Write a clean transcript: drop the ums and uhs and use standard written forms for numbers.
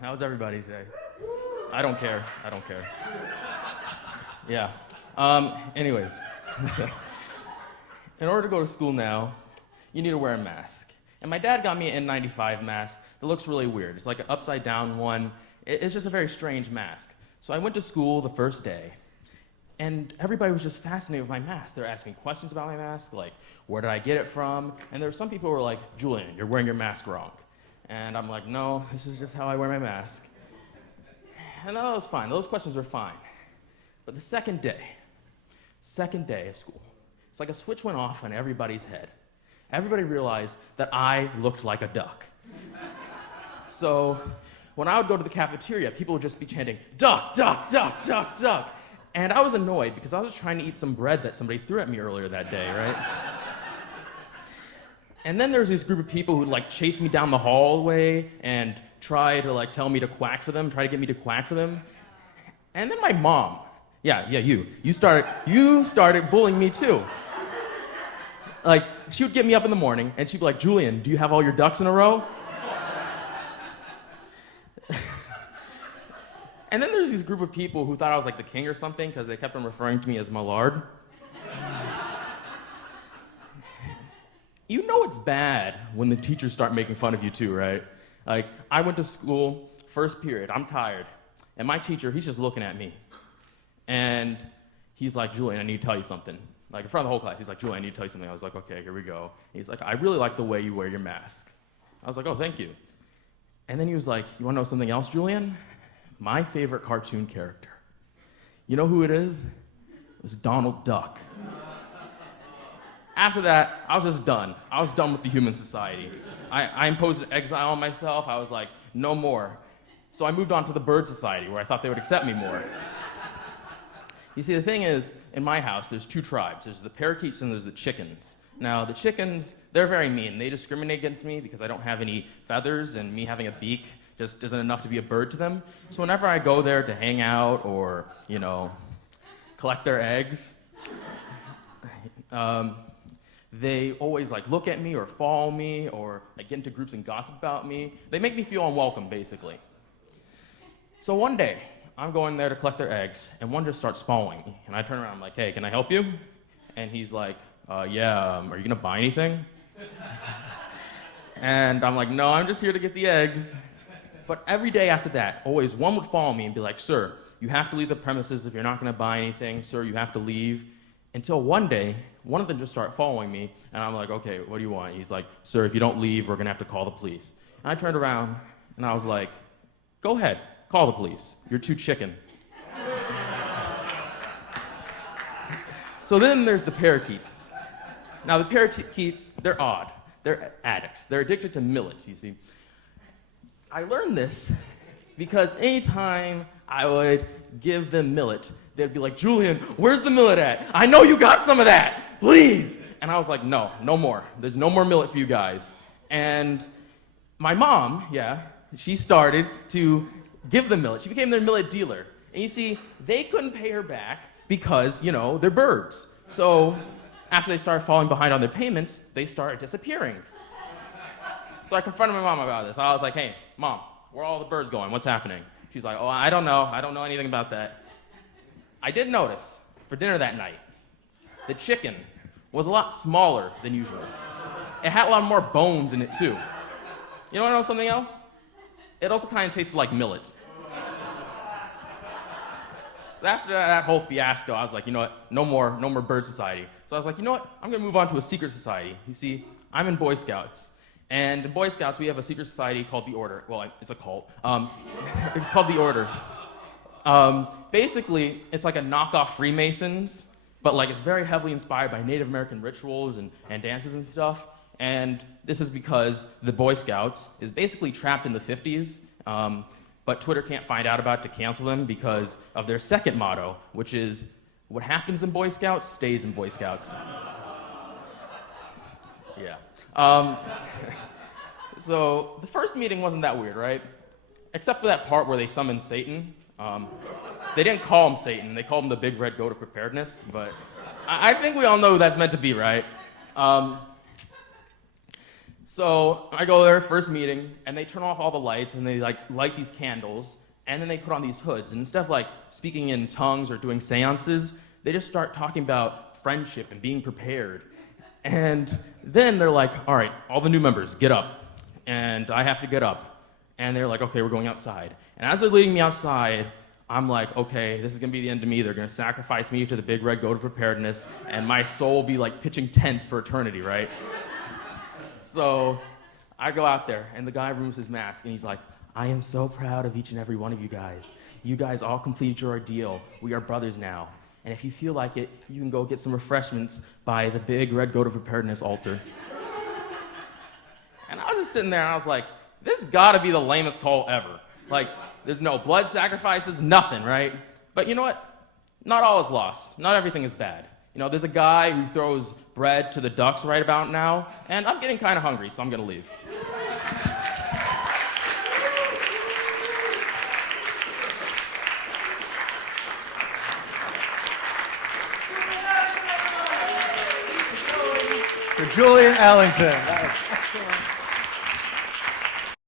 How's everybody today? I don't care. Yeah. Anyways, in order to go to school now, you need to wear a mask. And my dad got me an N95 mask that looks really weird. It's like an upside down one. It's just a very strange mask. So I went to school the first day, and everybody was just fascinated with my mask. They're asking questions about my mask, like, where did I get it from? And there were some people who were like, Julian, you're wearing your mask wrong. And I'm like, no, this is just how I wear my mask. And that was fine. Those questions were fine. But the second day of school, it's like a switch went off in everybody's head. Everybody realized that I looked like a duck. So when I would go to the cafeteria, people would just be chanting, duck, duck, duck, duck, duck. And I was annoyed because I was trying to eat some bread that somebody threw at me earlier that day, right? And then there was this group of people who like chase me down the hallway and try to like tell me to quack for them, try to get me to quack for them. And then my mom, you started bullying me too. Like, she would get me up in the morning and she'd be like, Julian, do you have all your ducks in a row? And then there's this group of people who thought I was like the king or something because they kept on referring to me as my lord. You know it's bad when the teachers start making fun of you too, right? Like, I went to school, first period, I'm tired, and my teacher, he's just looking at me. And he's like, Julian, I need to tell you something. Like, in front of the whole class, he's like, Julian, I need to tell you something. I was like, okay, here we go. And he's like, I really like the way you wear your mask. I was like, oh, thank you. And then he was like, you want to know something else, Julian? My favorite cartoon character. You know who it is? It was Donald Duck. After that, I was just done. I was done with the human society. I imposed exile on myself. I was like, no more. So I moved on to the bird society, where I thought they would accept me more. You see, the thing is, in my house, there's two tribes. There's the parakeets and there's the chickens. Now, the chickens, they're very mean. They discriminate against me because I don't have any feathers, and me having a beak just isn't enough to be a bird to them. So whenever I go there to hang out or, collect their eggs, they always look at me or follow me or get into groups and gossip about me. They make me feel unwelcome, basically. So one day, I'm going there to collect their eggs, and one just starts following me. And I turn around, I'm like, hey, can I help you? And he's like, are you gonna buy anything? And I'm like, no, I'm just here to get the eggs. But every day after that, always one would follow me and be like, sir, you have to leave the premises if you're not gonna buy anything. Sir, you have to leave. Until one day, one of them just started following me, and I'm like, okay, what do you want? He's like, sir, if you don't leave, we're gonna have to call the police. And I turned around, and I was like, go ahead, call the police. You're too chicken. So then there's the parakeets. Now the parakeets, they're odd. They're addicts. They're addicted to millets, you see. I learned this because anytime I would give them millet, they'd be like, Julian, where's the millet at? I know you got some of that, please. And I was like, no more. There's no more millet for you guys. And my mom, she started to give them millet. She became their millet dealer. And you see, they couldn't pay her back because, they're birds. So after they started falling behind on their payments, they started disappearing. So I confronted my mom about this. I was like, hey, Mom, where are all the birds going? What's happening? She's like, oh, I don't know. I don't know anything about that. I did notice, for dinner that night, the chicken was a lot smaller than usual. It had a lot more bones in it, too. You want to know something else? It also kind of tasted like millets. So after that whole fiasco, I was like, you know what? No more bird society. So I was like, you know what? I'm going to move on to a secret society. You see, I'm in Boy Scouts. And in Boy Scouts, we have a secret society called the Order. Well, it's a cult. It's called the Order. Basically, it's like a knockoff Freemasons, but it's very heavily inspired by Native American rituals and dances and stuff. And this is because the Boy Scouts is basically trapped in the 50s, but Twitter can't find out about it to cancel them because of their second motto, which is, what happens in Boy Scouts stays in Boy Scouts. Yeah. So the first meeting wasn't that weird, right? Except for that part where they summoned Satan. They didn't call him Satan. They called him the Big Red Goat of Preparedness. But I think we all know who that's meant to be, right? So I go there, first meeting, and they turn off all the lights, and they light these candles, and then they put on these hoods. And instead of speaking in tongues or doing seances, they just start talking about friendship and being prepared. And then they're like, all right, all the new members, get up. And I have to get up. And they're like, okay, we're going outside. And as they're leading me outside, I'm like, okay, this is gonna be the end of me. They're gonna sacrifice me to the big red goat of preparedness, and my soul will be pitching tents for eternity, right? So I go out there, and the guy removes his mask, and he's like, I am so proud of each and every one of you guys. You guys all completed your ordeal. We are brothers now. And if you feel like it, you can go get some refreshments by the big red goat of preparedness altar. And I was just sitting there, and I was like, this has gotta be the lamest cult ever. There's no blood sacrifices, nothing, right? But you know what? Not all is lost. Not everything is bad. There's a guy who throws bread to the ducks right about now, and I'm getting kind of hungry, so I'm gonna leave. For Julian Ellington. That was excellent.